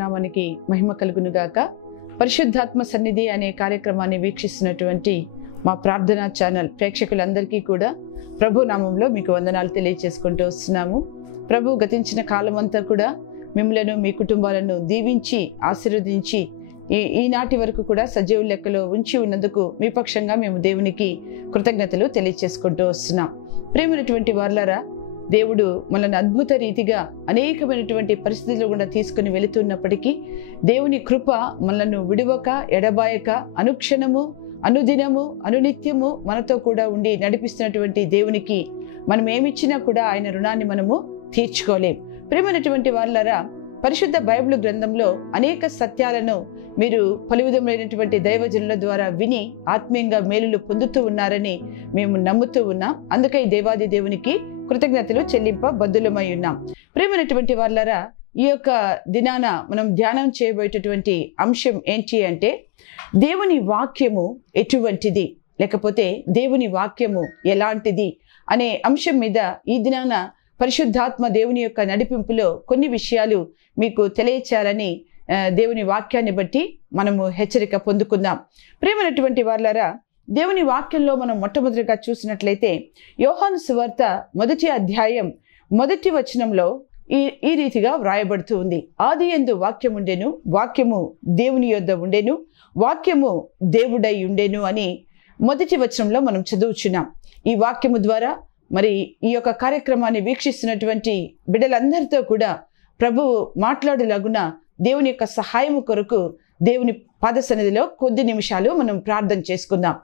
నామానికి మహిమ కలుగును గాక. పరిశుద్ధాత్మ సన్నిధి అనే కార్యక్రమాన్ని వీక్షిస్తున్నటువంటి మా ప్రార్థనా ఛానల్ ప్రేక్షకులందరికీ కూడా ప్రభు నామంలో మీకు వందనాలు తెలియజేసుకుంటూ వస్తున్నాము. ప్రభు గతించిన కాలం అంతా కూడా మిమ్మలను మీ కుటుంబాలను దీవించి ఆశీర్వదించి ఈనాటి వరకు కూడా సజీవ లెక్కలో ఉంచి ఉన్నందుకు మీ పక్షంగా మేము దేవునికి కృతజ్ఞతలు తెలియజేసుకుంటూ వస్తున్నాం. ప్రేమైనటువంటి వారలారా, దేవుడు మనల్ని అద్భుత రీతిగా అనేకమైనటువంటి పరిస్థితులు గుండా తీసుకుని వెళుతున్నప్పటికీ దేవుని కృప మనలను విడువక ఎడబాయక అనుక్షణము అనుదినము అనునిత్యము మనతో కూడా ఉండి నడిపిస్తున్నటువంటి దేవునికి మనం ఏమిచ్చినా కూడా ఆయన రుణాన్ని మనము తీర్చుకోలేం. ప్రియమైనటువంటి వాళ్ళరా, పరిశుద్ధ బైబిల్ గ్రంథంలో అనేక సత్యాలను మీరు పలు విధములైనటువంటి దైవజనుల ద్వారా విని ఆత్మీయంగా మేలులు పొందుతూ ఉన్నారని మేము నమ్ముతూ ఉన్నాం. అందుకే ఈ దేవాది దేవునికి కృతజ్ఞతలు చెల్లింప బద్దులమై ఉన్నాం. ప్రియమైనటువంటి వాళ్ళరా, ఈ యొక్క దినాన మనం ధ్యానం చేయబోయేటటువంటి అంశం ఏంటి అంటే దేవుని వాక్యము ఎటువంటిది, లేకపోతే దేవుని వాక్యము ఎలాంటిది అనే అంశం మీద ఈ దినాన పరిశుద్ధాత్మ దేవుని యొక్క నడిపింపులో కొన్ని విషయాలు మీకు తెలియచేయాలని దేవుని వాక్యాన్ని బట్టి మనము హెచ్చరిక పొందుకుందాం. ప్రియమైనటువంటి వాళ్ళరా, దేవుని వాక్యంలో మనం మొట్టమొదటిగా చూసినట్లయితే యోహాను సువార్త 1వ అధ్యాయం 1వ వచనంలో ఈ రీతిగా వ్రాయబడుతూ ఉంది. ఆదియందు వాక్యం ఉండెను, వాక్యము దేవుని యొద్ద ఉండెను, వాక్యము దేవుడై ఉండెను అని 1వ వచనంలో మనం చదువుచున్నాం. ఈ వాక్యము ద్వారా మరి ఈ యొక్క కార్యక్రమాన్ని వీక్షిస్తున్నటువంటి బిడ్డలందరితో కూడా ప్రభువు మాట్లాడేలాగున దేవుని యొక్క సహాయము కొరకు దేవుని పాద సన్నిధిలో కొద్ది నిమిషాలు మనం ప్రార్థన చేసుకుందాం.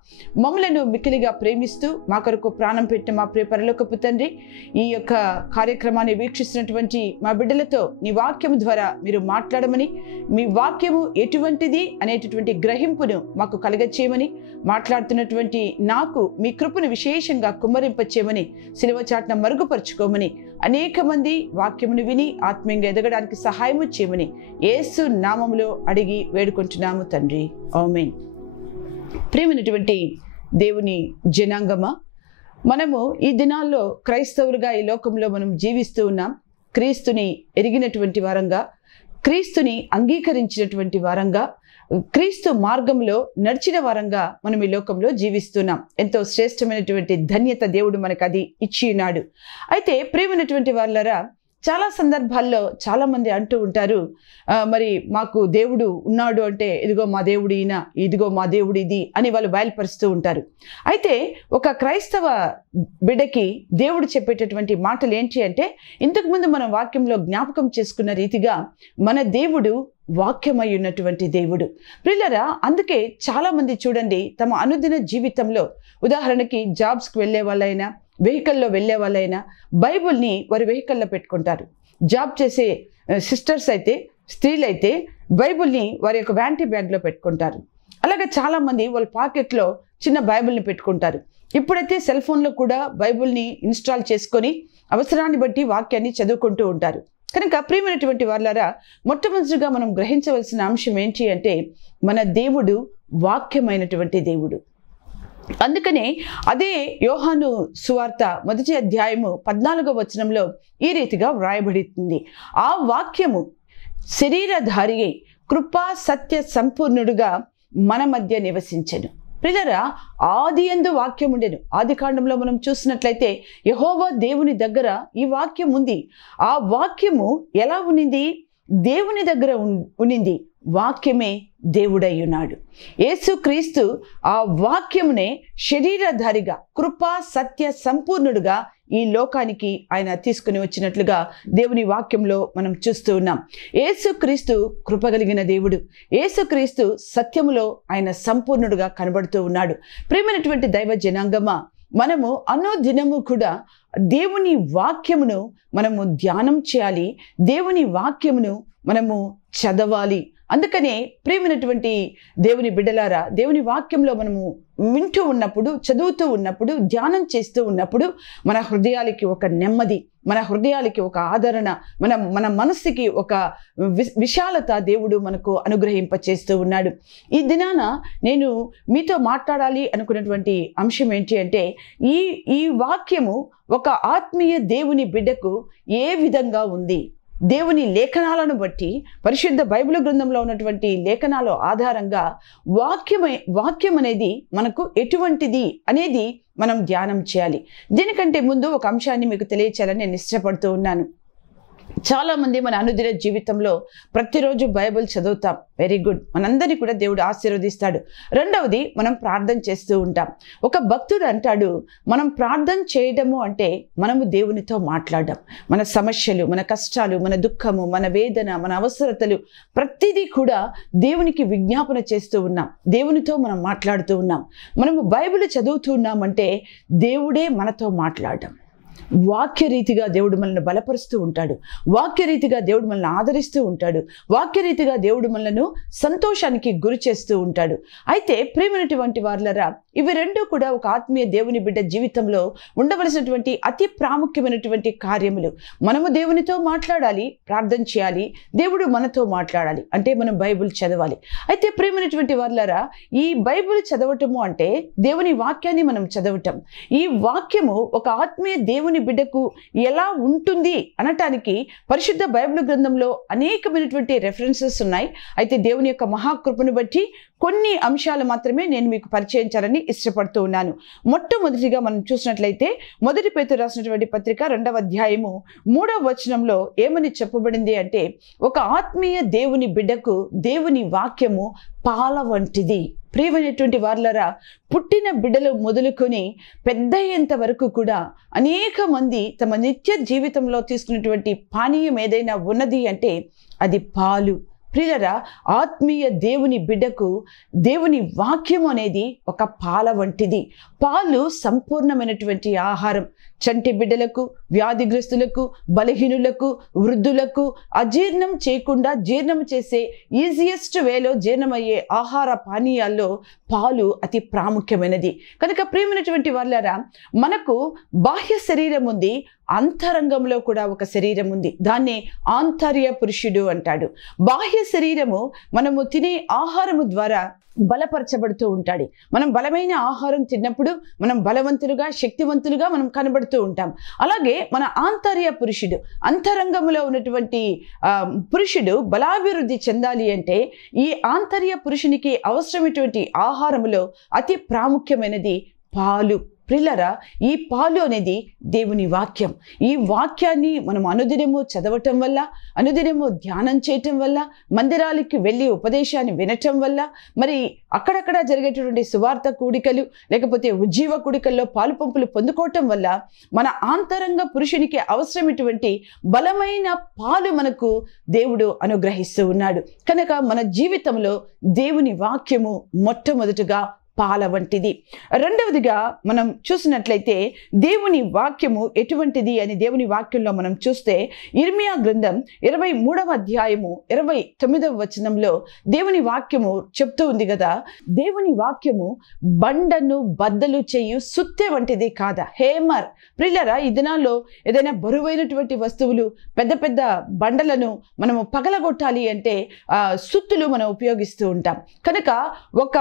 మమ్మలను మిక్కిలిగా ప్రేమిస్తూ మా కొరకు ప్రాణం పెట్టిన మా ప్రియ పరలోకపు తండ్రి, ఈ యొక్క కార్యక్రమాన్ని వీక్షిస్తున్నటువంటి మా బిడ్డలతో నీ వాక్యము ద్వారా మీరు మాట్లాడమని, మీ వాక్యము ఎటువంటిది అనేటటువంటి గ్రహింపును మాకు కలగచేయమని, మాట్లాడుతున్నటువంటి నాకు మీ కృపను విశేషంగా కుమ్మరింపచేయమని, సిలువ చాటున మరుగుపరుచుకోమని, అనేక మంది వాక్యమును విని ఆత్మీయంగా ఎదగడానికి సహాయము చేయమని యేసు నామములో అడిగి వేడుకుంటున్నాము తండ్రి, ఆమేన్. ప్రియమైనటువంటి దేవుని జనాంగమా, మనము ఈ దినాల్లో క్రైస్తవులుగా ఈ లోకంలో మనం జీవిస్తూ ఉన్నాం. క్రీస్తుని ఎరిగినటువంటి వారంగా, క్రీస్తుని అంగీకరించినటువంటి వారంగా, క్రీస్తు మార్గంలో నడిచిన వారంగా మనం ఈ లోకంలో జీవిస్తున్నాం. ఎంతో శ్రేష్టమైనటువంటి ధన్యత దేవుడు మనకు అది ఇచ్చి ఉన్నాడు. అయితే ప్రియమైనటువంటి వాళ్ళరా, చాలా సందర్భాల్లో చాలా మంది అంటూ ఉంటారు, మరి మాకు దేవుడు ఉన్నాడు అంటే ఇదిగో మా దేవుడు ఈయన, ఇదిగో మా దేవుడు ఇది అని వాళ్ళు బయలుపరుస్తూ ఉంటారు. అయితే ఒక క్రైస్తవ బిడ్డకి దేవుడు చెప్పేటటువంటి మాటలు ఏంటి అంటే, ఇంతకుముందు మనం వాక్యంలో జ్ఞాపకం చేసుకున్న రీతిగా మన దేవుడు వాక్యమై ఉన్నటువంటి దేవుడు. ప్రియులరా, అందుకే చాలా మంది చూడండి తమ అనుదిన జీవితంలో, ఉదాహరణకి జాబ్స్కి వెళ్ళే వాళ్ళైనా, వెహికల్లో వెళ్ళే వాళ్ళైనా బైబుల్ని వారి వెహికల్లో పెట్టుకుంటారు. జాబ్ చేసే సిస్టర్స్ అయితే, స్త్రీలైతే బైబుల్ని వారి యొక్క వ్యాంటీ బ్యాగ్లో పెట్టుకుంటారు. అలాగే చాలామంది వాళ్ళ పాకెట్లో చిన్న బైబుల్ని పెట్టుకుంటారు. ఇప్పుడైతే సెల్ ఫోన్లో కూడా బైబుల్ని ఇన్స్టాల్ చేసుకొని అవసరాన్ని బట్టి వాక్యాన్ని చదువుకుంటూ ఉంటారు. కనుక ప్రియమైనటువంటి వాళ్ళారా, మొట్టమొదటిగా మనం గ్రహించవలసిన అంశం ఏంటి అంటే మన దేవుడు వాక్యమైనటువంటి దేవుడు. అందుకనే అదే యోహాను సువార్త 1వ అధ్యాయము 14వ వచనంలో ఈ రీతిగా వ్రాయబడుతుంది. ఆ వాక్యము శరీరధారి అయి కృపా సత్య సంపూర్ణుడుగా మన మధ్య నివసించెను. ప్రియులారా, ఆదియందు వాక్యం ఉండెను. ఆది కాండంలో మనం చూసినట్లయితే యెహోవా దేవుని దగ్గర ఈ వాక్యం ఉంది. ఆ వాక్యము ఎలా ఉన్నింది? దేవుని దగ్గర ఉన్నింది. వాక్యమే దేవుడై ఉన్నాడు. యేసుక్రీస్తు ఆ వాక్యమునే శరీరధారిగా కృపా సత్య సంపూర్ణుడుగా ఈ లోకానికి ఆయన తీసుకుని వచ్చినట్లుగా దేవుని వాక్యంలో మనం చూస్తూ ఉన్నాం. యేసుక్రీస్తు కృపగలిగిన దేవుడు. యేసుక్రీస్తు సత్యములో ఆయన సంపూర్ణుడుగా కనబడుతూ ఉన్నాడు. ప్రియమైనటువంటి దైవ జనాంగమా, మనము అనుదినము కూడా దేవుని వాక్యమును మనము ధ్యానం చేయాలి. దేవుని వాక్యమును మనము చదవాలి. అందుకనే ప్రియమైనటువంటి దేవుని బిడ్డలారా, దేవుని వాక్యంలో మనము వింటూ ఉన్నప్పుడు, చదువుతూ ఉన్నప్పుడు, ధ్యానం చేస్తూ ఉన్నప్పుడు మన హృదయాలకి ఒక నెమ్మది, మన హృదయాలకి ఒక ఆదరణ, మన మనస్సుకి ఒక విశాలత దేవుడు మనకు అనుగ్రహింపచేస్తూ ఉన్నాడు. ఈ దినాన నేను మీతో మాట్లాడాలి అనుకున్నటువంటి అంశం ఏంటి అంటే, ఈ వాక్యము ఒక ఆత్మీయ దేవుని బిడ్డకు ఏ విధంగా ఉంది, దేవుని లేఖనాలను బట్టి, పరిశుద్ధ బైబిల్ గ్రంథంలో ఉన్నటువంటి లేఖనాల ఆధారంగా వాక్యం అనేది మనకు ఎటువంటిది అనేది మనం ధ్యానం చేయాలి. దీనికంటే ముందు ఒక అంశాన్ని మీకు తెలియచేయాలని నేను ఇష్టపడుతూ ఉన్నాను. చాలా మంది మన అనుదిన జీవితంలో ప్రతిరోజు బైబిల్ చదువుతాం, వెరీ గుడ్, మనందరినీ కూడా దేవుడు ఆశీర్వదిస్తాడు. రెండవది, మనం ప్రార్థన చేస్తూ ఉంటాం. ఒక భక్తుడు అంటాడు, మనం ప్రార్థన చేయడము అంటే మనము దేవునితో మాట్లాడడం. మన సమస్యలు, మన కష్టాలు, మన దుఃఖము, మన వేదన, మన అవసరతలు ప్రతిదీ కూడా దేవునికి విజ్ఞాపన చేస్తూ ఉన్నాం, దేవునితో మనం మాట్లాడుతూ ఉన్నాం. మనము బైబిల్ చదువుతూ ఉన్నామంటే దేవుడే మనతో మాట్లాడడం. వాక్యరీతిగా దేవుడు మనల్ని బలపరుస్తూ ఉంటాడు, వాక్యరీతిగా దేవుడు మనల్ని ఆదరిస్తూ ఉంటాడు, వాక్యరీతిగా దేవుడు మనలను సంతోషానికి గురి చేస్తూ ఉంటాడు. అయితే ప్రియమైనటువంటి వారులారా, ఇవి రెండూ కూడా ఒక ఆత్మీయ దేవుని బిడ్డ జీవితంలో ఉండవలసినటువంటి అతి ప్రాముఖ్యమైనటువంటి కార్యములు. మనము దేవునితో మాట్లాడాలి, ప్రార్థన చేయాలి, దేవుడు మనతో మాట్లాడాలి, అంటే మనం బైబిల్ చదవాలి. అయితే ప్రియమైనటువంటి వారులారా, ఈ బైబిల్ చదవటము అంటే దేవుని వాక్యాన్ని మనం చదవటం. ఈ వాక్యము ఒక ఆత్మీయ దేవుని బిడ్డకు ఎలా ఉంటుంది అనటానికి పరిశుద్ధ బైబిల్ గ్రంథంలో అనేకమైనటువంటి రెఫరెన్సెస్ ఉన్నాయి. అయితే దేవుని యొక్క మహాకృపను బట్టి కొన్ని అంశాలు మాత్రమే నేను మీకు పరిచయించాలని ఇష్టపడుతూ ఉన్నాను. మొట్టమొదటిగా మనం చూసినట్లయితే మొదటి పేతురు రాసినటువంటి పత్రిక 2వ అధ్యాయము 3వ వచనంలో ఏమని చెప్పబడింది అంటే, ఒక ఆత్మీయ దేవుని బిడ్డకు దేవుని వాక్యము పాల వంటిది. ప్రియమైనటువంటి వారులారా, పుట్టిన బిడ్డలు మొదలుకొని పెద్ద అయ్యేంత వరకు కూడా అనేక మంది తమ నిత్య జీవితంలో తీసుకున్నటువంటి పానీయం ఏదైనా ఉన్నది అంటే అది పాలు. ప్రియులరా, ఆత్మీయ దేవుని బిడ్డకు దేవుని వాక్యం అనేది ఒక పాల వంటిది. పాలు సంపూర్ణమైనటువంటి ఆహారం. చంటి బిడ్డలకు, వ్యాధిగ్రస్తులకు, బలహీనులకు, వృద్ధులకు అజీర్ణం చేయకుండా జీర్ణం చేసే ఈజియెస్ట్ వేలో జీర్ణమయ్యే ఆహార పానీయాల్లో పాలు అతి ప్రాముఖ్యమైనది. కనుక ప్రియమైనటువంటి వాళ్ళారా, మనకు బాహ్య శరీరం ఉంది, అంతరంగంలో కూడా ఒక శరీరం ఉంది. దాన్ని ఆంతర్య పురుషుడు అంటాడు. బాహ్య శరీరము మనము తినే ఆహారము ద్వారా బలపరచబడుతూ ఉంటాడు. మనం బలమైన ఆహారం తిన్నప్పుడు మనం బలవంతులుగా, శక్తివంతులుగా మనం కనబడుతూ ఉంటాం. అలాగే మన ఆంతర్య పురుషుడు, అంతరంగంలో ఉన్నటువంటి పురుషుడు బలాభివృద్ధి చెందాలి అంటే ఈ ఆంతర్య పురుషునికి అవసరమైనటువంటి ఆహారములో అతి ప్రాముఖ్యమైనది పాలు. ప్రియులారా, ఈ పాలు అనేది దేవుని వాక్యం. ఈ వాక్యాన్ని మనం అనుదినము చదవటం వల్ల, అనుదినము ధ్యానం చేయటం వల్ల, మందిరాలకి వెళ్ళి ఉపదేశాన్ని వినటం వల్ల, మరి అక్కడక్కడ జరిగేటటువంటి సువార్త కూడికలు లేకపోతే ఉజ్జీవ కూడికల్లో పాలు పంపులు పొందుకోవటం వల్ల మన ఆంతరంగ పురుషునికి అవసరమైనటువంటి బలమైన పాలు మనకు దేవుడు అనుగ్రహిస్తూ ఉన్నాడు. కనుక మన జీవితంలో దేవుని వాక్యము మొట్టమొదటిగా పాల వంటిది. రెండవదిగా మనం చూసినట్లయితే దేవుని వాక్యము ఎటువంటిది అని దేవుని వాక్యంలో మనం చూస్తే ఇర్మియా గ్రంథం 23వ అధ్యాయము 29వ వచనంలో దేవుని వాక్యము చెప్తూ ఉంది కదా, దేవుని వాక్యము బండను బద్దలు చేయు సుత్తె వంటిది కాదా. హేమర్. ప్రియులారా, ఈ దినాల్లో ఏదైనా బరువైనటువంటి వస్తువులు, పెద్ద పెద్ద బండలను మనము పగలగొట్టాలి అంటే సుత్తులు మనం ఉపయోగిస్తూ ఉంటాం. కనుక ఒక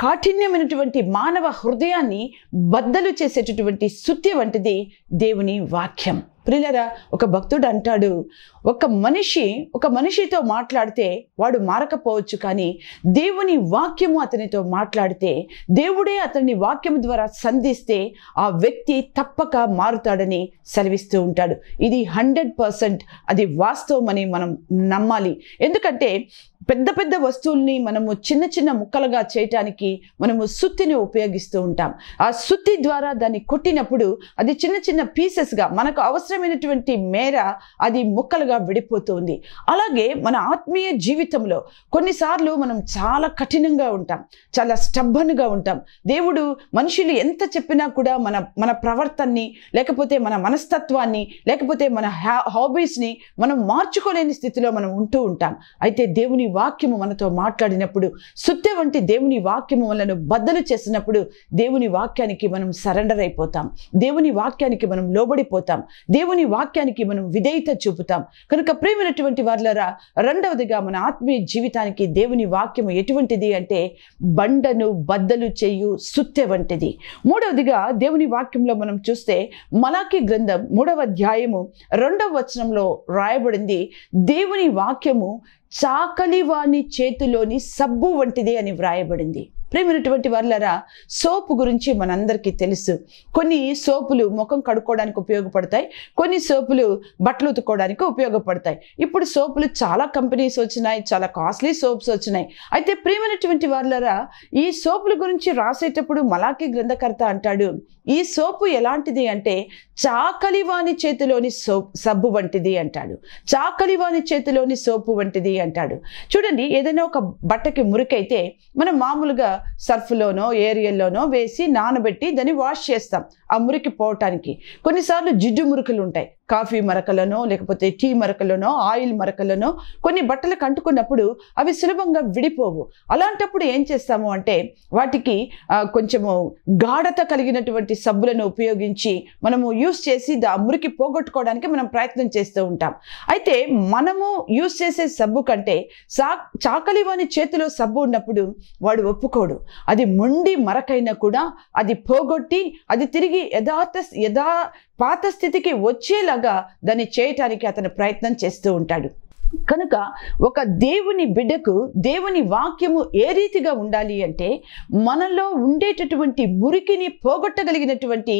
కాఠిన్యమైనటువంటి మానవ హృదయాన్ని బద్దలు చేసేటటువంటి సుత్తి వంటిది దేవుని వాక్యం. ప్రియులారా, ఒక భక్తుడు అంటాడు, ఒక మనిషితో మాట్లాడితే వాడు మారకపోవచ్చు, కానీ దేవుని వాక్యము అతనితో మాట్లాడితే, దేవుడే అతని వాక్యం ద్వారా సంధిస్తే ఆ వ్యక్తి తప్పక మారుతాడని సెలవిస్తూ ఉంటాడు. ఇది 100% అది వాస్తవం అని మనం నమ్మాలి. ఎందుకంటే పెద్ద పెద్ద వస్తువుల్ని మనము చిన్న చిన్న ముక్కలుగా చేయటానికి మనము సుత్తిని ఉపయోగిస్తూ ఉంటాం. ఆ సుత్తి ద్వారా దాన్ని కొట్టినప్పుడు అది చిన్న చిన్న పీసెస్గా మనకు అవసరమైనటువంటి మేర అది ముక్కలుగా విడిపోతుంది. అలాగే మన ఆత్మీయ జీవితంలో కొన్నిసార్లు మనం చాలా కఠినంగా ఉంటాం, చాలా స్టబ్బన్గా ఉంటాం. దేవుడు మనుషులు ఎంత చెప్పినా కూడా మన ప్రవర్తనని, లేకపోతే మన మనస్తత్వాన్ని, లేకపోతే మన హాబీస్ని మనం మార్చుకోలేని స్థితిలో మనం ఉంటూ ఉంటాం. అయితే దేవుని వాక్యము మనతో మాట్లాడినప్పుడు, సుత్తె వంటి దేవుని వాక్యము మనను బద్దలు చేసినప్పుడు దేవుని వాక్యానికి మనం సరెండర్ అయిపోతాం, దేవుని వాక్యానికి మనం లోబడిపోతాం, దేవుని వాక్యానికి మనం విధేయత చూపుతాం. కనుక ప్రియమైనటువంటి వారులారా, రెండవదిగా మన ఆత్మీయ జీవితానికి దేవుని వాక్యము ఎటువంటిది అంటే బండను బద్దలు చేయు సుత్తె వంటిది. మూడవదిగా దేవుని వాక్యంలో మనం చూస్తే మలాకి గ్రంథం 3వ అధ్యాయము 2వ వచనంలో రాయబడింది, దేవుని వాక్యము చాకలివాని చేతిలోని సబ్బు వంటిది అని వ్రాయబడింది. ప్రియమైనటువంటి వారులారా, సోపు గురించి మనందరికీ తెలుసు. కొన్ని సోపులు ముఖం కడుక్కోవడానికి ఉపయోగపడతాయి, కొన్ని సోపులు బట్టలు ఉతుక్కోవడానికి ఉపయోగపడతాయి. ఇప్పుడు సోపులు చాలా కంపెనీస్ వచ్చినాయి, చాలా కాస్ట్లీ సోప్స్ వచ్చినాయి. అయితే ప్రియమైనటువంటి వారులారా, ఈ సోపుల గురించి రాసేటప్పుడు మలాకి గ్రంథకర్త అంటాడు, ఈ సోపు ఎలాంటిది అంటే చాకలివాని చేతిలోని సబ్బు వంటిది అంటాడు. చాకలివాని చేతిలోని సోపు వంటిది అంటాడు. చూడండి, ఏదైనా ఒక బట్టకి మురికైతే మనం మామూలుగా సర్ఫ్లోనో ఏరియల్లోనో వేసి నానబెట్టి దాన్ని వాష్ చేస్తాం ఆ మురికి పోవటానికి. కొన్నిసార్లు జిడ్డు మురుకులు ఉంటాయి, కాఫీ మరకలోనో లేకపోతే టీ మరకలోనో ఆయిల్ మరకలోనో కొన్ని బట్టలకు అంటుకున్నప్పుడు అవి సులభంగా విడిపోవు. అలాంటప్పుడు ఏం చేస్తాము అంటే వాటికి కొంచెము గాఢత కలిగినటువంటి సబ్బులను ఉపయోగించి మనము యూస్ చేసి ఆ మురికి పోగొట్టుకోవడానికి మనం ప్రయత్నం చేస్తూ ఉంటాం. అయితే మనము యూస్ చేసే సబ్బు కంటే చాకలివాని చేతిలో సబ్బు ఉన్నప్పుడు వాడు ఒప్పుకోడు. అది మొండి మరకైనా కూడా అది పోగొట్టి అది తిరిగి పాత స్థితికి వచ్చేలాగా దాన్ని చేయటానికి అతను ప్రయత్నం చేస్తూ ఉంటాడు. కనుక ఒక దేవుని బిడ్డకు దేవుని వాక్యము ఏ రీతిగా ఉండాలి అంటే మనలో ఉండేటటువంటి మురికిని పోగొట్టగలిగినటువంటి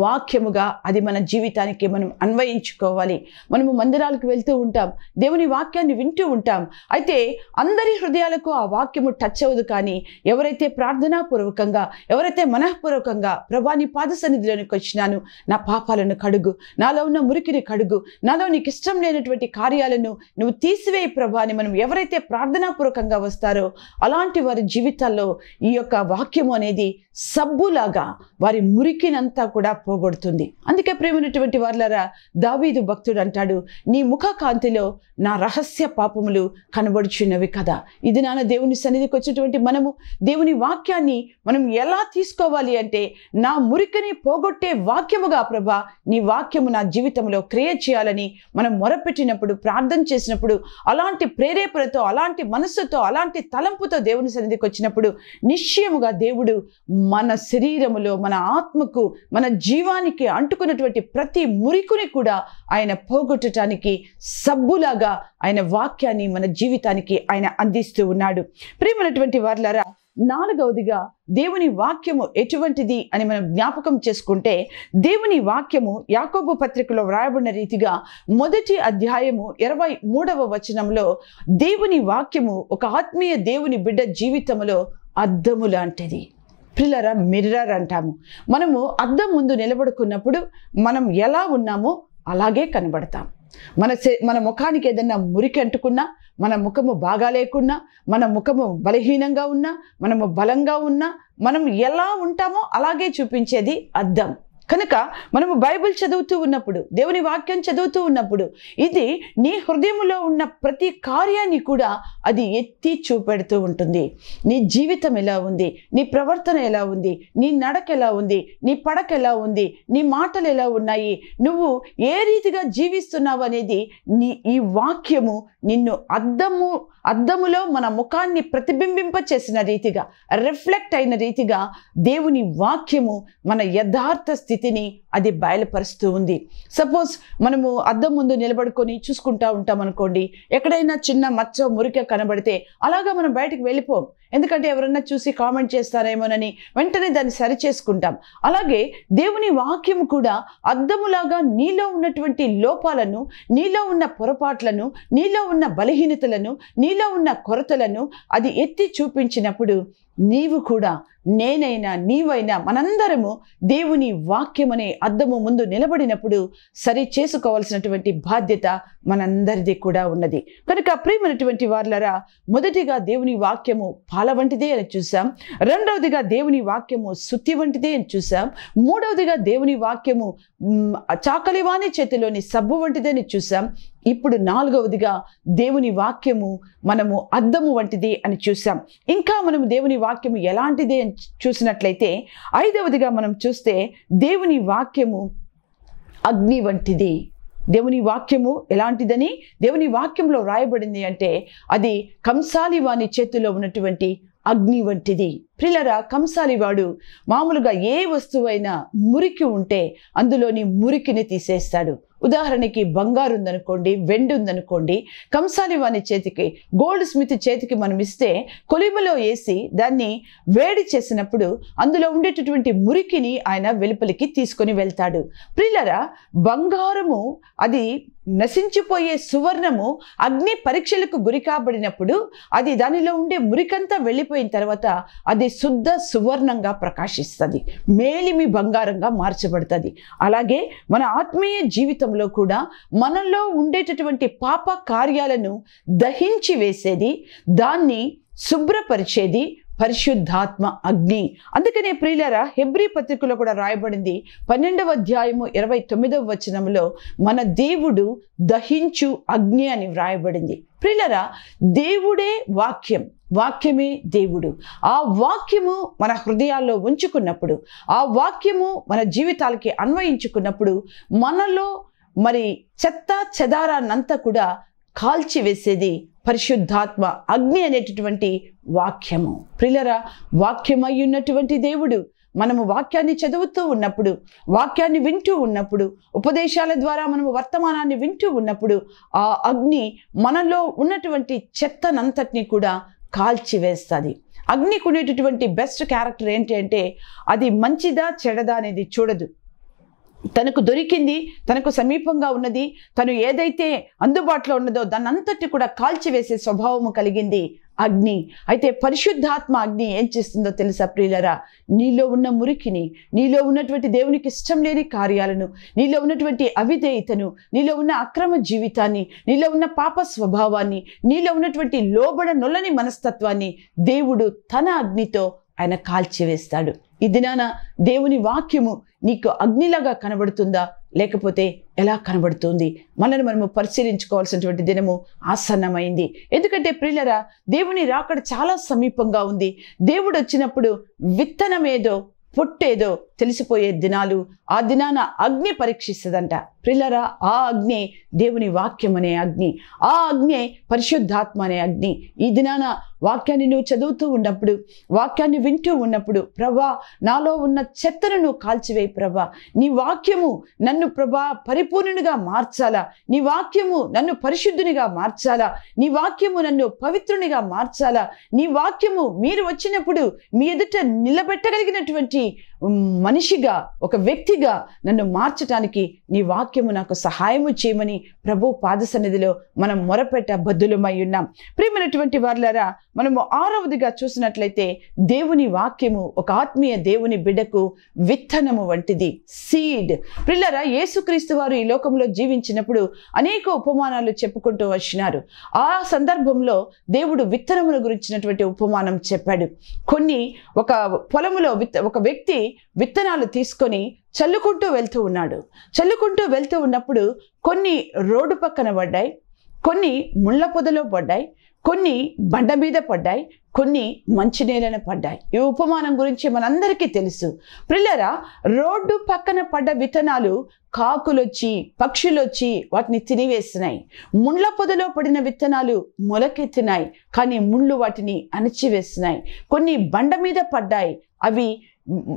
వాక్యముగా అది మన జీవితానికి మనం అన్వయించుకోవాలి. మనము మందిరాలకు వెళ్తూ ఉంటాం, దేవుని వాక్యాన్ని వింటూ ఉంటాం. అయితే అందరి హృదయాలకు ఆ వాక్యము టచ్ అవ్వదు. కానీ ఎవరైతే ప్రార్థనాపూర్వకంగా, ఎవరైతే మనఃపూర్వకంగా ప్రభా నీ పాద సన్నిధిలోనికి వచ్చినాను, నా పాపాలను కడుగు, నాలో ఉన్న మురికిని కడుగు, నాలో నీకు ఇష్టం లేనటువంటి కార్యాలను నువ్వు తీసివేయి ప్రభా అని మనం ఎవరైతే ప్రార్థనాపూర్వకంగా వస్తారో అలాంటి వారి జీవితాల్లో ఈ యొక్క వాక్యము అనేది సబ్బులాగా వారి మురికినంతా కూడా పోగొడుతుంది. అందుకే ప్రియమైనటువంటి వారులారా, దావీదు భక్తుడు అంటాడు, నీ ముఖ కాంతిలో నా రహస్య పాపములు కనబడుచున్నవి కదా. ఇది నాన్న దేవుని సన్నిధికి వచ్చినటువంటి మనము దేవుని వాక్యాన్ని మనం ఎలా తీసుకోవాలి అంటే నా మురికిని పోగొట్టే వాక్యముగా ప్రభా నీ వాక్యము నా జీవితంలో క్రియ చేయాలని మనం మొరపెట్టినప్పుడు, ప్రార్థన చేసినప్పుడు, అలాంటి ప్రేరేపణతో, అలాంటి మనస్సుతో, అలాంటి తలంపుతో దేవుని సన్నిధికి వచ్చినప్పుడు నిశ్చయముగా దేవుడు మన శరీరములో, మన ఆత్మకు, మన జీవానికి అంటుకున్నటువంటి ప్రతి మురికుని కూడా ఆయన పోగొట్టడానికి సబ్బులాగా ఆయన వాక్యాన్ని మన జీవితానికి ఆయన అందిస్తూ ఉన్నాడు. ప్రియమైనటువంటి వారులారా, నాలుగవదిగా దేవుని వాక్యము ఎటువంటిది అని మనం జ్ఞాపకం చేసుకుంటే దేవుని వాక్యము యాకోబు పత్రికలో వ్రాయబడిన రీతిగా 1వ అధ్యాయము 23వ వచనంలో దేవుని వాక్యము ఒక ఆత్మీయ దేవుని బిడ్డ జీవితంలో అద్దము లాంటిది. పిల్లరా, మిర్రర్ అంటాము. మనము అద్దం ముందు నిలబడుకున్నప్పుడు మనం ఎలా ఉన్నామో అలాగే కనబడతాం. మన ముఖానికి ఏదైనా మురికి అంటుకున్నా, మన ముఖము బాగా లేకున్నా, మన ముఖము బలహీనంగా ఉన్నా, మనము బలంగా ఉన్నా, మనం ఎలా ఉంటామో అలాగే చూపించేది అద్దం. కనుక మనము బైబిల్ చదువుతూ ఉన్నప్పుడు, దేవుని వాక్యం చదువుతూ ఉన్నప్పుడు ఇది నీ హృదయంలో ఉన్న ప్రతి కార్యాన్ని కూడా అది ఎత్తి చూపెడుతూ ఉంటుంది. నీ జీవితం ఎలా ఉంది, నీ ప్రవర్తన ఎలా ఉంది, నీ నడక ఎలా ఉంది, నీ పడక ఎలా ఉంది, నీ మాటలు ఎలా ఉన్నాయి, నువ్వు ఏ రీతిగా జీవిస్తున్నావు అనేది ఈ వాక్యము నిన్ను అద్దములో మన ముఖాన్ని ప్రతిబింబింప చేసిన రీతిగా, రిఫ్లెక్ట్ అయిన రీతిగా దేవుని వాక్యము మన యథార్థ స్థితిని అది బయలుపరుస్తూ ఉంది. సపోజ్ మనము అద్దం ముందు నిలబడుకొని చూసుకుంటా ఉంటాం అనుకోండి, ఎక్కడైనా చిన్న మచ్చ మురిక కనబడితే అలాగా మనం బయటకు వెళ్ళిపోం. ఎందుకంటే ఎవరన్నా చూసి కామెంట్ చేస్తారేమోనని వెంటనే దాన్ని సరి చేసుకుంటాం. అలాగే దేవుని వాక్యము కూడా అద్దములాగా నీలో ఉన్నటువంటి లోపాలను, నీలో ఉన్న పొరపాట్లను, నీలో ఉన్న బలహీనతలను, నీలో ఉన్న కొరతలను అది ఎత్తి చూపించినప్పుడు నీవు కూడా, నేనైనా, నీవైనా, మనందరము దేవుని వాక్యం అనే అద్దము ముందు నిలబడినప్పుడు సరి చేసుకోవాల్సినటువంటి బాధ్యత మనందరిది కూడా ఉన్నది. కనుక ప్రియమైనటువంటి వారులారా, మొదటిగా దేవుని వాక్యము పాల వంటిదే అని చూసాం. రెండవదిగా దేవుని వాక్యము సుత్తి వంటిదే అని చూసాం. మూడవదిగా దేవుని వాక్యము చాకలివాని చేతిలోని సబ్బు వంటిదే అని చూసాం. ఇప్పుడు నాలుగవదిగా దేవుని వాక్యము మనము అద్దము వంటిది అని చూసాం. ఇంకా మనము దేవుని వాక్యము ఎలాంటిది అని చూసినట్లయితే ఐదవదిగా మనం చూస్తే దేవుని వాక్యము అగ్ని వంటిది. దేవుని వాక్యము ఎలాంటిదని దేవుని వాక్యంలో రాయబడింది అంటే అది కంసాలి వాని చేతిలో ఉన్నటువంటి అగ్ని వంటిది. ప్రియులారా, కంసాలివాడు మామూలుగా ఏ వస్తువైనా మురికి ఉంటే అందులోని మురికిని తీసేస్తాడు. ఉదాహరణకి బంగారు ఉందనుకోండి, వెండి ఉందనుకోండి, కంసాలి వాని చేతికి, గోల్డ్ స్మిత్ చేతికి మనం ఇస్తే కొలిమలో వేసి దాన్ని వేడి చేసినప్పుడు అందులో ఉండేటటువంటి మురికిని ఆయన వెలుపలికి తీసుకొని వెళ్తాడు. ప్రియులారా, బంగారము అది నశించిపోయే సువర్ణము అగ్ని పరీక్షలకు గురి కాబడినప్పుడు అది దానిలో ఉండే మురికంతా వెళ్ళిపోయిన తర్వాత అది శుద్ధ సువర్ణంగా ప్రకాశిస్తుంది, మేలిమి బంగారంగా మార్చబడుతుంది. అలాగే మన ఆత్మీయ జీవితంలో కూడా మనలో ఉండేటటువంటి పాప కార్యాలను దహించి వేసేది, దాన్ని శుభ్రపరిచేది పరిశుద్ధాత్మ అగ్ని. అందుకనే ప్రియులారా, హెబ్రీ పత్రికలో కూడా రాయబడింది 12వ అధ్యాయము 29వ వచనంలో మన దేవుడు దహించు అగ్ని అని వ్రాయబడింది. ప్రియులారా, దేవుడే వాక్యం, వాక్యమే దేవుడు. ఆ వాక్యము మన హృదయాల్లో ఉంచుకున్నప్పుడు, ఆ వాక్యము మన జీవితాలకి అన్వయించుకున్నప్పుడు మనలో మరి చెత్త చెదారాన్నంతా కూడా కాల్చివేసేది పరిశుద్ధాత్మ అగ్ని అనేటటువంటి వాక్యము. ప్రియులారా, వాక్యమై ఉన్నటువంటి దేవుడు మనము వాక్యాన్ని చదువుతూ ఉన్నప్పుడు, వాక్యాన్ని వింటూ ఉన్నప్పుడు, ఉపదేశాల ద్వారా మనము వర్తమానాన్ని వింటూ ఉన్నప్పుడు ఆ అగ్ని మనలో ఉన్నటువంటి చెత్తనంతటిని కూడా కాల్చివేస్తుంది. అగ్నికి ఉండేటటువంటి బెస్ట్ క్యారెక్టర్ ఏంటి అంటే అది మంచిదా చెడదా అనేది చూడదు. తనకు దొరికింది, తనకు సమీపంగా ఉన్నది, తను ఏదైతే అందుబాటులో ఉన్నదో దాన్నంతటి కూడా కాల్చివేసే స్వభావము కలిగింది అగ్ని. అయితే పరిశుద్ధాత్మ అగ్ని ఏం చేస్తుందో తెలుసా ప్రియులరా? నీలో ఉన్న మురికిని, నీలో ఉన్నటువంటి దేవునికి ఇష్టం లేని కార్యాలను, నీలో ఉన్నటువంటి అవిధేయతను, నీలో ఉన్న అక్రమ జీవితాన్ని, నీలో ఉన్న పాప స్వభావాన్ని, నీలో ఉన్నటువంటి లోబడ నొల్లని మనస్తత్వాన్ని దేవుడు తన అగ్నితో ఆయన కాల్చివేస్తాడు. ఈ దినాన దేవుని వాక్యము నీకు అగ్నిలాగా కనబడుతుందా, లేకపోతే ఎలా కనబడుతుంది? మనల్ని మనము పరిశీలించుకోవాల్సినటువంటి దినము ఆసన్నమైంది. ఎందుకంటే ప్రియులరా, దేవుని రాకడ చాలా సమీపంగా ఉంది. దేవుడు వచ్చినప్పుడు విత్తనమేదో పొట్టేదో తెలిసిపోయే దినాలు. ఆ దినాన అగ్ని పరీక్షిస్తుందంట. ప్రియులరా, ఆ అగ్ని దేవుని వాక్యం అనే అగ్ని, ఆ అగ్ని పరిశుద్ధాత్మ అనే అగ్ని. ఈ దినాన వాక్యాన్ని నువ్వు చదువుతూ ఉన్నప్పుడు, వాక్యాన్ని వింటూ ఉన్నప్పుడు, ప్రభా నాలో ఉన్న చెత్తను నువ్వు కాల్చివేయి ప్రభా, నీ వాక్యము నన్ను ప్రభా పరిపూర్ణునిగా మార్చాలా, నీ వాక్యము నన్ను పరిశుద్ధునిగా మార్చాలా, నీ వాక్యము నన్ను పవిత్రునిగా మార్చాలా, నీ వాక్యము మీరు వచ్చినప్పుడు మీ ఎదుట నిలబెట్టగలిగినటువంటి మనిషిగా, ఒక వ్యక్తిగా నన్ను మార్చటానికి నీ వాక్యము నాకు సహాయము చేయమని ప్రభు పాద సన్నిధిలో మనం మొరపెట్ట బద్దులమై ఉన్నాం. ప్రియమైనటువంటి వారులారా, మనము 6వదిగా చూసినట్లయితే దేవుని వాక్యము ఒక ఆత్మీయ దేవుని బిడ్డకు విత్తనము వంటిది, సీడ్. ప్రియులారా, యేసుక్రీస్తు వారు ఈ లోకంలో జీవించినప్పుడు అనేక ఉపమానాలు చెప్పుకుంటూ వచ్చినారు. ఆ సందర్భంలో దేవుడు విత్తనముల గురించినటువంటి ఉపమానం చెప్పాడు. కొన్ని ఒక పొలములో ఒక వ్యక్తి విత్తనాలు తీసుకొని చల్లుకుంటూ వెళ్తూ ఉన్నాడు. చల్లుకుంటూ వెళ్తూ ఉన్నప్పుడు కొన్ని రోడ్డు పక్కన పడ్డాయి, కొన్ని ముళ్ళ పొదలో పడ్డాయి, కొన్ని బండ మీద పడ్డాయి, కొన్ని మంచినీళ్ళన పడ్డాయి. ఈ ఉపమానం గురించి మనందరికీ తెలుసు. ప్రియులారా, రోడ్డు పక్కన పడ్డ విత్తనాలు కాకులొచ్చి, పక్షులొచ్చి వాటిని తినివేస్తున్నాయి. ముళ్ళ పొదలో పడిన విత్తనాలు మొలకెత్తినాయి, కానీ ముళ్ళు వాటిని అణిచివేస్తున్నాయి. కొన్ని బండ మీద పడ్డాయి, అవి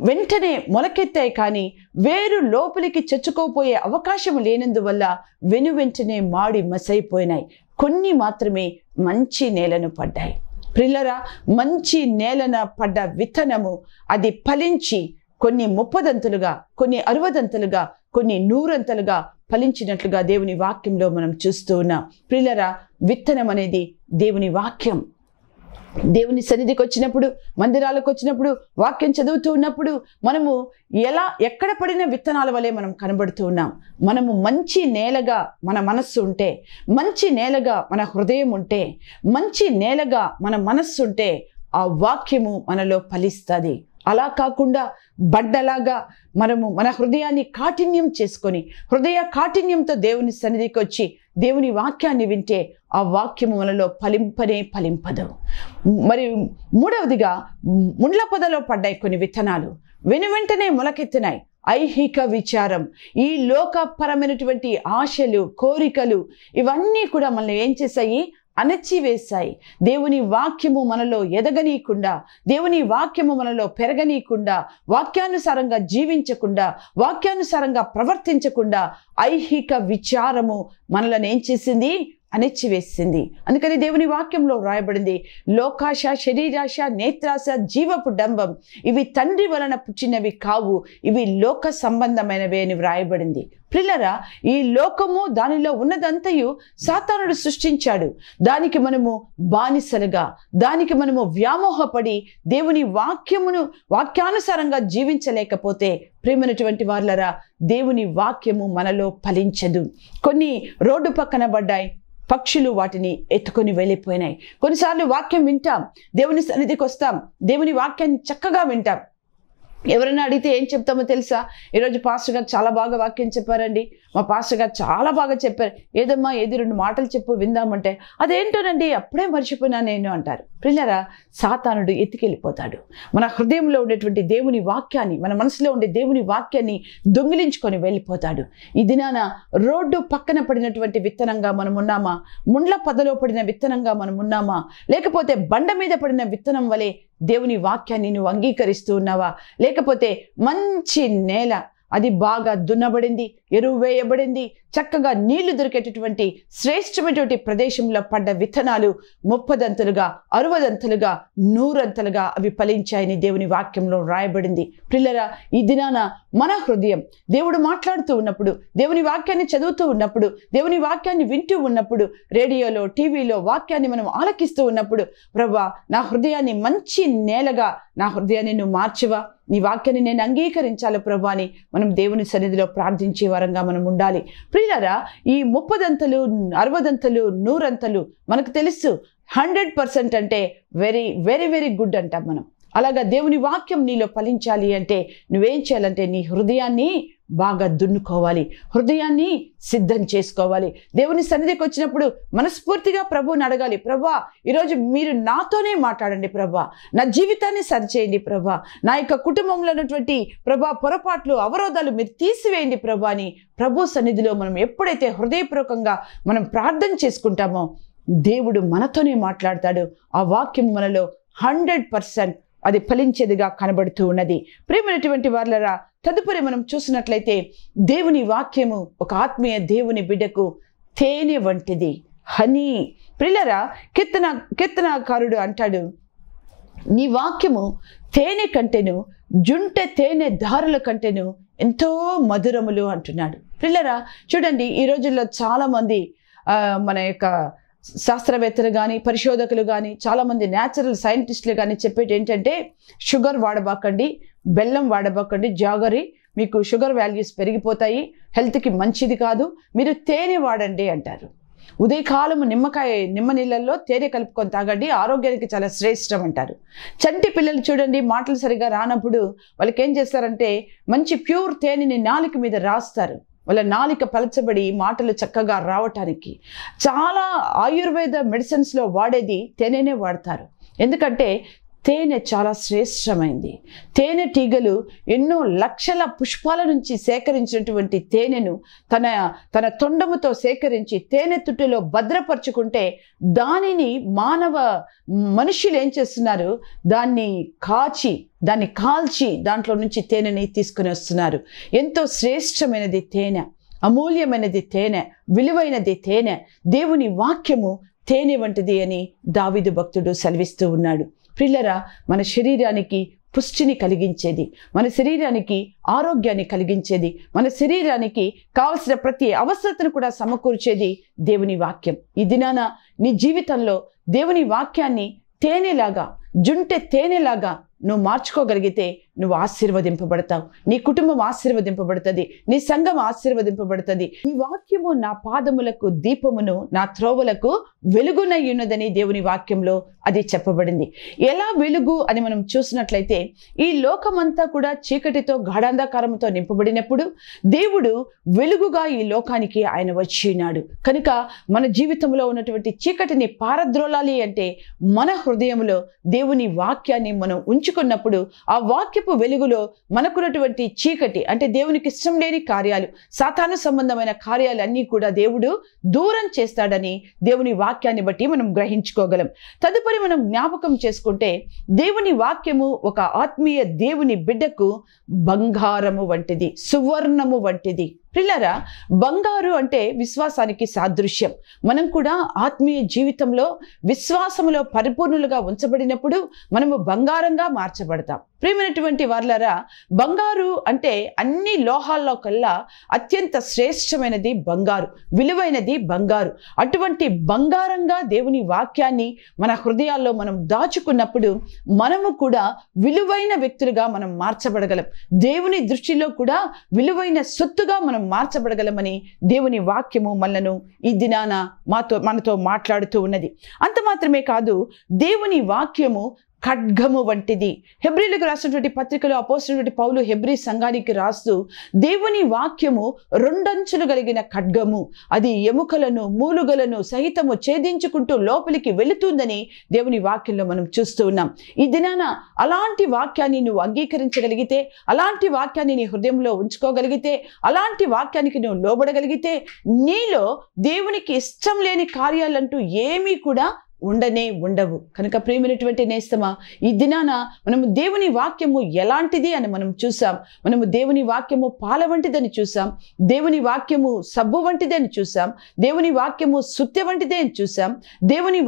వెంటనే మొలకెత్తాయి, కానీ వేరు లోపలికి చొచ్చుకోపోయే అవకాశం లేనందువల్ల వెనువెంటనే మాడి మసైపోయినాయి. కొన్ని మాత్రమే మంచి నేలను పడ్డాయి. ప్రియులారా, మంచి నేలన పడ్డ విత్తనము అది ఫలించి కొన్ని 30దంతులుగా, కొన్ని 60దంతులుగా, కొన్ని 100అంతలుగా ఫలించినట్లుగా దేవుని వాక్యంలో మనం చూస్తూ ఉన్నాం. ప్రియులారా, విత్తనం అనేది దేవుని వాక్యం. దేవుని సన్నిధికి వచ్చినప్పుడు, మందిరాలకు వచ్చినప్పుడు, వాక్యం చదువుతూ ఉన్నప్పుడు మనము ఎక్కడ పడిన విత్తనాల వలె మనం కనబడుతూ ఉన్నాం. మనము మంచి నేలగా మన మనస్సు ఉంటే, మంచి నేలగా మన హృదయం ఉంటే, మంచి నేలగా మన మనస్సు ఉంటే ఆ వాక్యము మనలో ఫలిస్తుంది. అలా కాకుండా బడ్డలాగా మనము మన హృదయాన్ని కాఠిన్యం చేసుకొని, హృదయ కాఠిన్యంతో దేవుని సన్నిధికి వచ్చి దేవుని వాక్యాన్ని వింటే ఆ వాక్యము మనలో ఫలింపదు. మరి 3వదిగా ముండ్ల పొదలో పడ్డాయి కొన్ని విత్తనాలు, వెనువెంటనే మొలకెత్తినాయి. ఐహిక విచారం, ఈ లోకపరమైనటువంటి ఆశలు, కోరికలు ఇవన్నీ కూడా మనల్ని ఏం చేశాయి? అణచివేశాయి. దేవుని వాక్యము మనలో ఎదగనీయకుండా, దేవుని వాక్యము మనలో పెరగనీయకుండా, వాక్యానుసారంగా జీవించకుండా, వాక్యానుసారంగా ప్రవర్తించకుండా ఐహిక విచారము మనలను ఏం చేసింది? అణచివేసింది. అందుకని దేవుని వాక్యంలో రాయబడింది, లోకాశ, శరీరాశ, నేత్రాశ, జీవపు డంబం ఇవి తండ్రి వలన పుట్టినవి కావు, ఇవి లోక సంబంధమైనవి అని వ్రాయబడింది. ప్రియులారా, ఈ లోకము దానిలో ఉన్నదంతయు సాతానుడు సృష్టించాడు. దానికి మనము బానిసలుగా, దానికి మనము వ్యామోహపడి దేవుని వాక్యానుసారంగా జీవించలేకపోతే ప్రేమైనటువంటి వాళ్ళరా, దేవుని వాక్యము మనలో ఫలించదు. కొన్ని రోడ్డు పక్కన పడ్డాయి, పక్షులు వాటిని ఎత్తుకొని వెళ్ళిపోయినాయి. కొన్నిసార్లు వాక్యం వింటాం, దేవుని సన్నిధికి వస్తాం, దేవుని వాక్యాన్ని చక్కగా వింటాం. ఎవరైనా అడిగితే ఏం చెప్తామో తెలుసా? ఈరోజు పాస్టర్ గారు చాలా బాగా వాక్యం చెప్పారండి, మా పాస్టర్ గారు చాలా బాగా చెప్పారు, ఏదమ్మా ఏది 2 మాటలు చెప్పు విందామంటే అదేంటోనండి అప్పుడే మర్చిపోయినా నేను అంటారు. ప్రియులారా, సాతానుడు ఎత్తుకెళ్ళిపోతాడు మన హృదయంలో ఉండేటువంటి దేవుని వాక్యాన్ని, మన మనసులో ఉండే దేవుని వాక్యాన్ని దొంగిలించుకొని వెళ్ళిపోతాడు. ఈ దినాన రోడ్డు పక్కన పడినటువంటి విత్తనంగా మనం ఉన్నామా? ముండ్ల పొదలో పడిన విత్తనంగా మనం ఉన్నామా? లేకపోతే బండ మీద పడిన విత్తనం వలె దేవుని వాక్యాన్ని నువ్వు అంగీకరిస్తూ ఉన్నావా? లేకపోతే మంచి నేల, అది బాగా దున్నబడింది, ఎరువు వేయబడింది, చక్కగా నీళ్లు దొరికేటటువంటి శ్రేష్టమైనటువంటి ప్రదేశంలో పడ్డ విత్తనాలు 30దంతలుగా, 60దంతలుగా, 100అంతలుగా అవి ఫలించాయని దేవుని వాక్యంలో రాయబడింది. ప్రియులారా, ఈ దినాన మన హృదయం దేవుడు మాట్లాడుతూ ఉన్నప్పుడు, దేవుని వాక్యాన్ని చదువుతూ ఉన్నప్పుడు, దేవుని వాక్యాన్ని వింటూ ఉన్నప్పుడు, రేడియోలో, టీవీలో వాక్యాన్ని మనం ఆలకిస్తూ ఉన్నప్పుడు, ప్రభువా నా హృదయాన్ని మంచి నేలగా, నా హృదయాన్ని నువ్వు మార్చవా, నీ వాక్యాన్ని నేను అంగీకరించాలి ప్రభు అని మనం దేవుని సన్నిధిలో ప్రార్థించే వారంగా మనం ఉండాలి. ప్రియులారా, ఈ 30దంతలు, 60దంతలు, 100అంతలు మనకు తెలుసు. 100% అంటే వెరీ వెరీ వెరీ గుడ్ అంటాం మనం. అలాగా దేవుని వాక్యం నీలో ఫలించాలి అంటే నువ్వేం చేయాలంటే నీ హృదయాన్ని బాగా దున్నుకోవాలి, హృదయాన్ని సిద్ధం చేసుకోవాలి. దేవుని సన్నిధికి వచ్చినప్పుడు మనస్ఫూర్తిగా ప్రభువుని అడగాలి, ప్రభువా ఈరోజు మీరు నాతోనే మాట్లాడండి ప్రభువా, నా జీవితాన్ని సరిచేయండి ప్రభువా, నా యొక్క కుటుంబంలో ఉన్నటువంటి ప్రభువా పొరపాట్లు, అవరోధాలు మీరు తీసివేయండి ప్రభువా అని ప్రభు సన్నిధిలో మనం ఎప్పుడైతే హృదయపూర్వకంగా మనం ప్రార్థన చేసుకుంటామో దేవుడు మనతోనే మాట్లాడతాడు. ఆ వాక్యం మనలో 100% అది ఫలించేదిగా కనబడుతూ ఉన్నది. ప్రియమైనటువంటి వాళ్ళరా, తదుపరి మనం చూసినట్లయితే దేవుని వాక్యము ఒక ఆత్మీయ దేవుని బిడ్డకు తేనె వంటిది, హనీ. ప్రియులారా, కీర్తనకారుడు అంటాడు, నీ వాక్యము తేనె కంటెను, జుంటె తేనె దారుల కంటెను ఎంతో మధురములు అంటున్నాడు. ప్రియులారా, చూడండి, ఈ రోజుల్లో చాలామంది మన యొక్క శాస్త్రవేత్తలు కానీ, పరిశోధకులు కానీ, చాలామంది న్యాచురల్ సైంటిస్టులు కానీ చెప్పేది ఏంటంటే షుగర్ వాడబాకండి, బెల్లం వాడబాకండి, జాగరి, మీకు షుగర్ వాల్యూస్ పెరిగిపోతాయి, హెల్త్కి మంచిది కాదు, మీరు తేనె వాడండి అంటారు. ఉదయకాలము నిమ్మ నీళ్ళల్లో తేనె కలుపుకొని తాగండి, ఆరోగ్యానికి చాలా శ్రేష్టం అంటారు. చంటి పిల్లలు చూడండి, మాటలు సరిగా రానప్పుడు వాళ్ళకి ఏం చేస్తారంటే మంచి ప్యూర్ తేనెని నాలుక మీద రాస్తారు, వాళ్ళ నాలిక పలచబడి మాటలు చక్కగా రావటానికి. చాలా ఆయుర్వేద మెడిసిన్స్లో వాడేది తేనెనే వాడతారు. ఎందుకంటే తేనె చాలా శ్రేష్టమైంది. తేనె టీగలు ఎన్నో లక్షల పుష్పాల నుంచి సేకరించినటువంటి తేనెను తన తొండముతో సేకరించి తేనె తుట్టులో భద్రపరుచుకుంటే దానిని మనుషులు ఏం చేస్తున్నారు, దాన్ని కాల్చి దాంట్లో నుంచి తేనెని తీసుకుని వస్తున్నారు. ఎంతో శ్రేష్టమైనది తేనె, అమూల్యమైనది తేనె, విలువైనది తేనె. దేవుని వాక్యము తేనె వంటిది అని దావీదు భక్తుడు సెలవిస్తూ ఉన్నాడు. ప్రియులారా, మన శరీరానికి పుష్టిని కలిగించేది, మన శరీరానికి ఆరోగ్యాన్ని కలిగించేది, మన శరీరానికి కావలసిన ప్రతి అవసరతను కూడా సమకూర్చేది దేవుని వాక్యం. ఈ దినాన నీ జీవితంలో దేవుని వాక్యాన్ని తేనెలాగా, జుంటె తేనెలాగా నువ్వు మార్చుకోగలిగితే నువ్వు ఆశీర్వదింపబడతావు, నీ కుటుంబం ఆశీర్వదింపబడుతుంది, నీ సంఘం ఆశీర్వదింపబడుతుంది. ఈ వాక్యము నా పాదములకు దీపమును, నా త్రోవలకు వెలుగునై ఉన్నదని దేవుని వాక్యంలో అది చెప్పబడింది. ఎలా వెలుగు అని మనం చూసినట్లయితే ఈ లోకమంతా కూడా చీకటితో గాఢాంధకారంతో నింపబడినప్పుడు దేవుడు వెలుగుగా ఈ లోకానికి ఆయన వచ్చినాడు. కనుక మన జీవితంలో ఉన్నటువంటి చీకటిని పారద్రోలాలి అంటే మన హృదయంలో దేవుని వాక్యాన్ని మనం ఉంచుకున్నప్పుడు, ఆ వాక్య వాక్యపు వెలుగులో మనకున్నటువంటి చీకటి అంటే దేవునికి ఇష్టం లేని కార్యాలు, సాతాను సంబంధమైన కార్యాలు అన్నీ కూడా దేవుడు దూరం చేస్తాడని దేవుని వాక్యాన్ని బట్టి మనం గ్రహించుకోగలం. తదుపరి మనం జ్ఞాపకం చేసుకుంటే దేవుని వాక్యము ఒక ఆత్మీయ దేవుని బిడ్డకు బంగారము వంటిది, సువర్ణము వంటిది. ప్రియులారా, బంగారు అంటే విశ్వాసానికి సాదృశ్యం. మనం కూడా ఆత్మీయ జీవితంలో విశ్వాసములో పరిపూర్ణులుగా ఉంచబడినప్పుడు మనము బంగారంగా మార్చబడతాం. ప్రియమైనటువంటి వారులారా, బంగారు అంటే అన్ని లోహాల్లో కల్లా అత్యంత శ్రేష్టమైనది బంగారు, విలువైనది బంగారు. అటువంటి బంగారంగా దేవుని వాక్యాన్ని మన హృదయాల్లో మనం దాచుకున్నప్పుడు మనము కూడా విలువైన వ్యక్తులుగా మనం మార్చబడగలం. దేవుని దృష్టిలో కూడా విలువైన సొత్తుగా మనం మార్చబడగలమని దేవుని వాక్యము మనలను ఈ దినాన మనతో మాట్లాడుతూ ఉన్నది. అంత మాత్రమే కాదు, దేవుని వాక్యము ఖడ్గము వంటిది. హెబ్రీలకు రాసినటువంటి పత్రికలో అపోస్తలుడైన పౌలు హెబ్రీ సంఘానికి రాస్తూ దేవుని వాక్యము రెండంచులు కలిగిన ఖడ్గము, అది ఎముకలను మూలుగలను సహితము ఛేదించుకుంటూ లోపలికి వెళుతుందని దేవుని వాక్యంలో మనం చూస్తూ ఉన్నాం. ఈ దినాన అలాంటి వాక్యాన్ని నువ్వు అంగీకరించగలిగితే, అలాంటి వాక్యాన్ని నీ హృదయంలో ఉంచుకోగలిగితే, అలాంటి వాక్యానికి నువ్వు లోబడగలిగితే నీలో దేవునికి ఇష్టం లేని కార్యాలంటూ ఏమీ కూడా ఉండవు. కనుక ప్రియమైనటువంటి నేస్తమా, ఈ దినాన మనము దేవుని వాక్యము ఎలాంటిది అని మనం చూసాం. మనము దేవుని వాక్యము పాల వంటిదని చూసాం, దేవుని వాక్యము సబ్బు వంటిది అని చూసాం, దేవుని వాక్యము సుత్తె వంటిదే అని చూసాం, దేవుని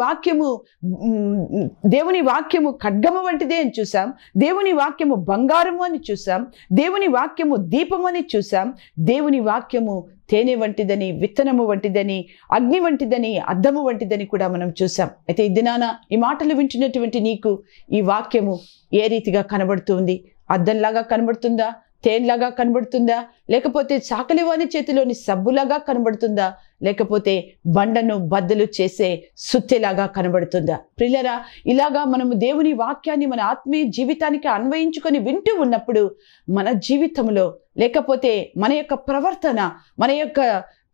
వాక్యము ఖడ్గము వంటిదే అని చూసాం, దేవుని వాక్యము బంగారము అని చూసాం, దేవుని వాక్యము దీపము అని చూసాం, దేవుని వాక్యము తేనె వంటిదని, విత్తనము వంటిదని, అగ్ని వంటిదని, అద్దము వంటిదని కూడా మనం చూసాం. అయితే ఈ దినాన ఈ మాటలు వింటున్నటువంటి నీకు ఈ వాక్యము ఏ రీతిగా కనబడుతుంది? అద్దంలాగా కనబడుతుందా? తేనెలాగా కనబడుతుందా? లేకపోతే చాకలివాని చేతిలోని సబ్బులాగా కనబడుతుందా? లేకపోతే బండను బద్దలు చేసే సుత్తెలాగా కనబడుతుందా? ప్రియులారా, ఇలాగా మనము దేవుని వాక్యాన్ని మన ఆత్మీయ జీవితానికి అన్వయించుకొని వింటూ ఉన్నప్పుడు మన జీవితంలో లేకపోతే మన యొక్క ప్రవర్తన, మన యొక్క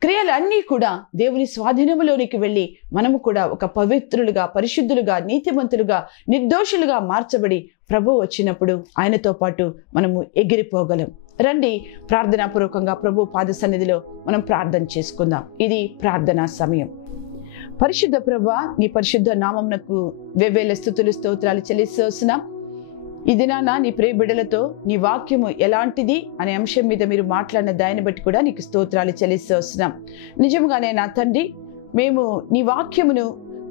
క్రియలన్నీ కూడా దేవుని స్వాధీనములోనికి వెళ్ళి మనము కూడా ఒక పవిత్రులుగా, పరిశుద్ధులుగా, నీతిమంతులుగా, నిర్దోషులుగా మార్చబడి ప్రభు వచ్చినప్పుడు ఆయనతో పాటు మనము ఎగిరిపోగలం. రండి, ప్రార్థనాపూర్వకంగా ప్రభు పాద సన్నిధిలో మనం ప్రార్థన చేసుకుందాం. ఇది ప్రార్థనా సమయం. పరిశుద్ధ ప్రభువా, నీ పరిశుద్ధ నామమునకు వేవేల స్తుతులు స్తోత్రాలు చెల్లిస్తున్నాం. ఈ దినాన నీ ప్రియ బిడ్డలతో నీ వాక్యము ఎలాంటిది అనే అంశం మీద మీరు మాట్లాడిన దాన్ని బట్టి కూడా నీకు స్తోత్రాలు చెల్లిస్తున్నాం. నిజంగానే నా తండ్రి, మేము నీ వాక్యమును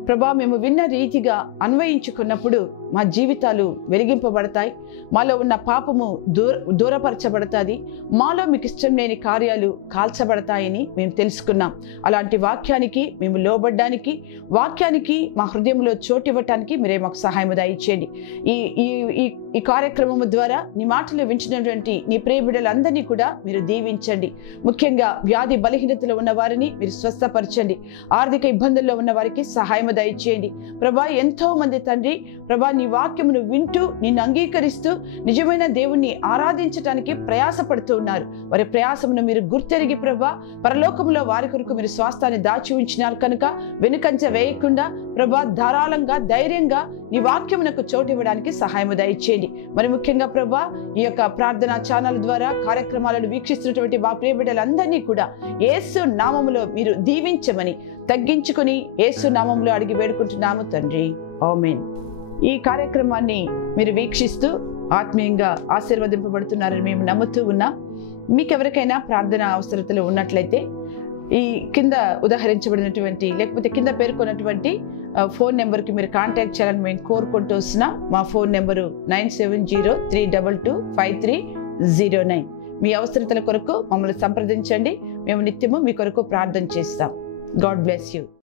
ప్రభా మేము విన్న రీతిగా అన్వయించుకున్నప్పుడు మా జీవితాలు వెలిగింపబడతాయి, మాలో ఉన్న పాపము దూరపరచబడతాది, మాలో మీకు ఇష్టం లేని కార్యాలు కాల్చబడతాయని మేము తెలుసుకున్నాం. అలాంటి వాక్యానికి మేము లోబడ్డానికి, వాక్యానికి మా హృదయంలో చోటివ్వటానికి మీరే మాకు సహాయం దయచేయండి. ఈ కార్యక్రమం ద్వారా నీ మాటలు వింటున్నటువంటి నీ ప్రియ బిడ్డలందరినీ కూడా మీరు దీవించండి. ముఖ్యంగా వ్యాధి బలహీనతలో ఉన్న వారిని మీరు స్వస్థపరచండి. ఆర్థిక ఇబ్బందుల్లో ఉన్న వారికి సహాయం దయచేయండి. ప్రభా, ఎంతో మంది తండ్రి ప్రభా నీ వాక్యమును వింటూ నిన్ను అంగీకరిస్తూ నిజమైన దేవుణ్ణి ఆరాధించడానికి ప్రయాసపడుతూ ఉన్నారు. వారి ప్రయాసమును మీరు గుర్తెరిగి ప్రభా పరలోకంలో వారి కొరకు మీరు స్వాస్థాన్ని దాచి ఉంచినారు కనుక వెనుకంచ వేయకుండా ప్రభా ధారాళంగా ధైర్యంగా నీ వాక్యమునకు చోటు ఇవ్వడానికి సహాయం దయచేయండి. మరి ముఖ్యంగా ప్రభా ఈ యొక్క ప్రార్థనా ఛానల్ ద్వారా కార్యక్రమాలను వీక్షిస్తున్నటువంటి మా ప్రియ బిడ్డలందరినీ కూడా యేసు నామములో మీరు దీవించమని తగ్గించుకుని యేసు నామములో అడిగి వేడుకుంటున్నాము తండ్రి, ఆమేన్. ఈ కార్యక్రమాన్ని మీరు వీక్షిస్తూ ఆత్మీయంగా ఆశీర్వదింపబడుతున్నారని మేము నమ్ముతూ ఉన్నాం. మీకెవరికైనా ప్రార్థన అవసరతలు ఉన్నట్లయితే ఈ కింద ఉదాహరించబడినటువంటి లేకపోతే కింద పేర్కొన్నటువంటి ఫోన్ నెంబర్కి మీరు కాంటాక్ట్ చేయాలని మేము కోరుకుంటూ వస్తున్నాం. మా ఫోన్ నెంబరు 9703225309. మీ అవసరతల కొరకు మమ్మల్ని సంప్రదించండి. మేము నిత్యము మీ కొరకు ప్రార్థన చేస్తాం. God bless you.